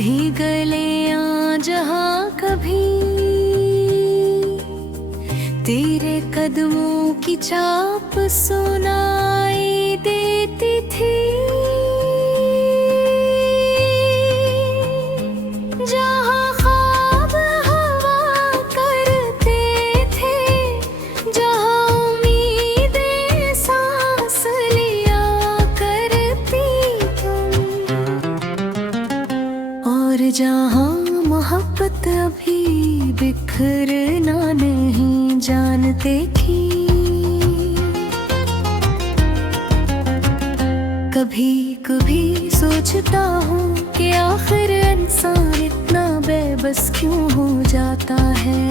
वही गलियां जहां कभी तेरे कदमों की चाप सुनाई देती थी। जहां ख्वाब हवा करते थे, जहां उम्मीदें सांस लिया करती तुम, और जहां मोहब्बत अभी बिखरना नहीं जानते थी। कभी कभी सोचता हूँ कि आखिर इंसान इतना बेबस क्यों हो जाता है।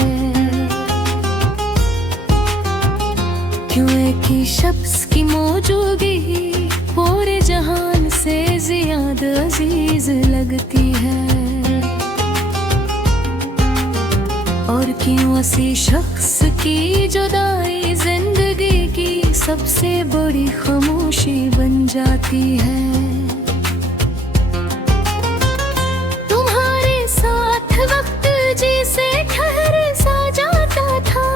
क्यों एक ही शख्स की मौजूदगी पूरे जहान से ज्यादा अजीज लगती है, और क्यों उसी शख्स की जुदाई जिंदगी की सबसे बड़ी खामोशी बन जाती है। तुम्हारे साथ वक्त जैसे ठहर सा जाता था,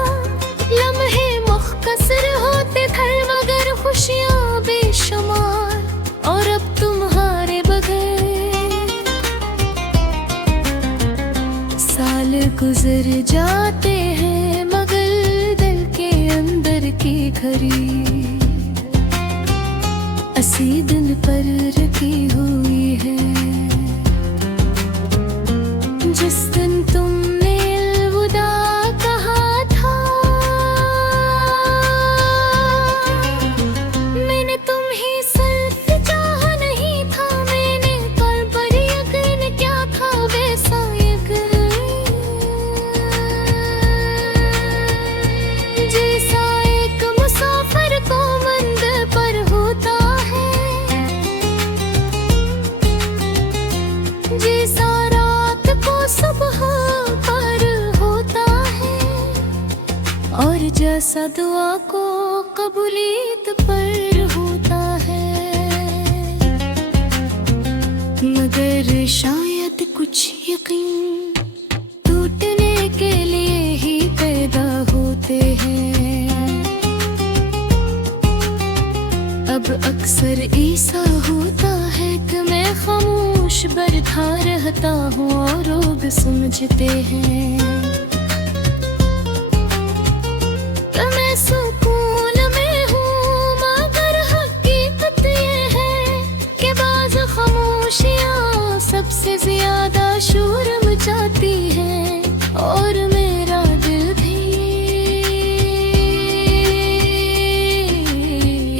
लम्हे मुख्तसर होते थे मगर खुशियां बेशुमार, और अब तुम्हारे बगैर साल गुजर जाते हैं मगर दिल के अंदर की घड़ी इसी दिन पर रखी हुई है। जिस दिन तुमने अलविदा कहा था, मैंने तुम्हें सिर्फ चाहा नहीं था, मैंने कल पर यकीन क्या था वैसा यकीन, जैसा एक मुसाफिर को मंजिल पर होता है, जैसा रात को सुबह पर होता है, और जैसा दुआ को कबूलियत पर होता है। मगर शायद कुछ यकीन टूटने के लिए ही पैदा होते हैं। अब अक्सर ऐसा होता है कि मैं खामोश बैठा रहता हूँ और लोग समझते हैं कि मैं सुकून में हूँ, मगर हकीकत ये है कि बाज़ खामोशियाँ सबसे ज्यादा शोर मचाती हैं, और मेरा दिल भी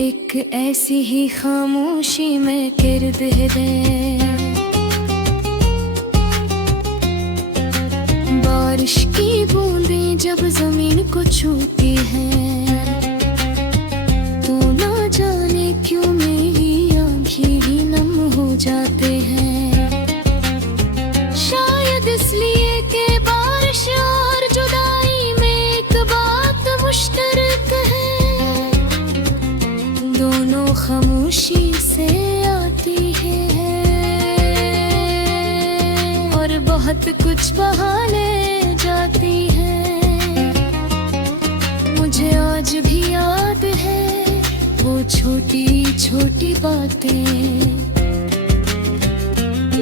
एक ऐसी ही खामोशी में गिरद है। बारिश की बूंदें जब जमीन को छूती हैं, तो ना जाने क्यों मेरी आँखें भी नम हो जाते हैं। शायद इसलिए कि बारिश और जुदाई में एक बात मुश्तरक है, दोनों खामोशी से आती है और बहुत कुछ बहाने जाती है। मुझे आज भी याद है वो छोटी छोटी बातें,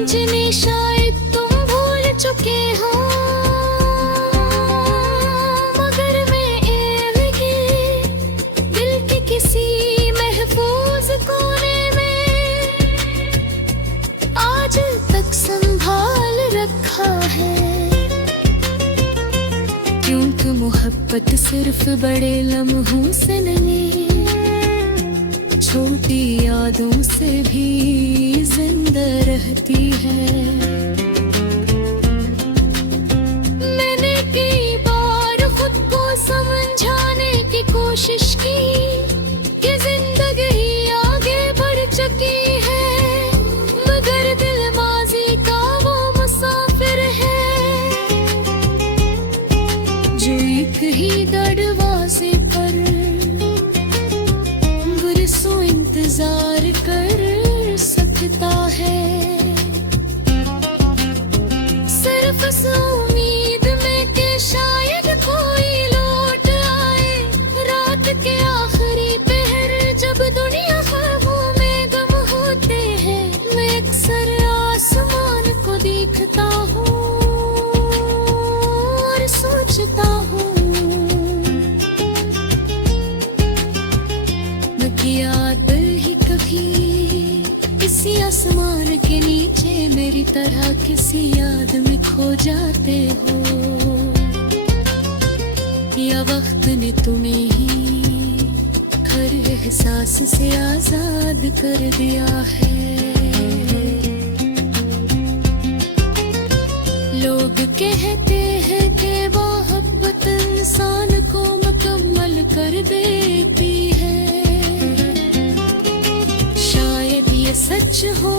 जिन्हें शायद तुम भूल चुके हो, मगर मैं दिल के किसी महफूज कोने में आज तक संभाल रखा है। क्योंकि मोहब्बत सिर्फ बड़े लम्हों से नहीं, छोटी यादों से भी जिंदा रहती है। मैंने कई बार खुद को समझाने की कोशिश की कि जिंदगी आगे बढ़ चुकी है, मगर दिल माजी का वो मुसाफिर है जो एक ही दरवाजे पर बरसों इंतजार कर सकता है। उम्मीद में कि शायद कोई लौट आए। रात के आखिरी पहर जब दुनिया ख्वाबों में गम होते हैं, मैं अक्सर आसमान को देखता हूँ और सोचता हूँ कि याद ही कभी किसी आसमान के नीचे मेरी तरह किसी याद में खो जाते हो, या वक्त ने तुम्हें ही हर एहसास से आजाद कर दिया है। लोग कहते हैं कि मोहब्बत इंसान को मुकम्मल कर देती है, शायद ये सच हो,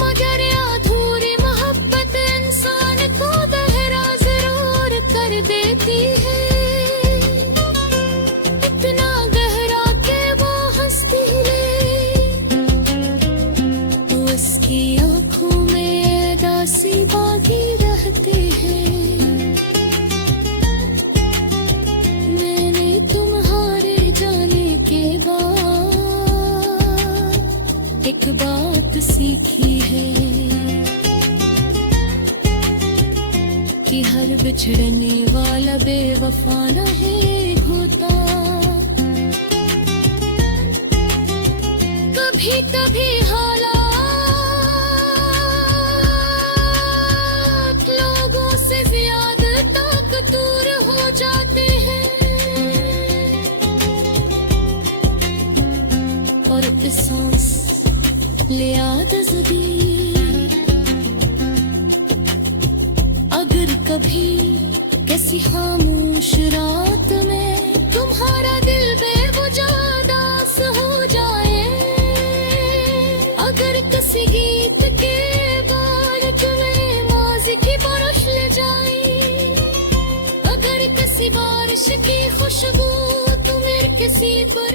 मगर अधूरी मोहब्बत इंसान को बहरा जरूर कर देती है। इतना गहरा के वो हंसती ले, उसकी आंखों में दासी बाकी रहते हैं। मैंने तुम्हारे जाने के बाद एक बात सीखी है कि हर बिछड़ने वाला बेवफा नहीं होता। कभी कभी हालात लोगों से ज्यादा ताकतवर हो जाते हैं, और इस सांस ले याद जबी अगर कभी किसी खामोश रात में तुम्हारा दिल बेवजह हो जाए, अगर किसी गीत के बार तुम्हें माज़ी की बारिश ले जाए, अगर किसी बारिश की खुशबू तुम्हें किसी पर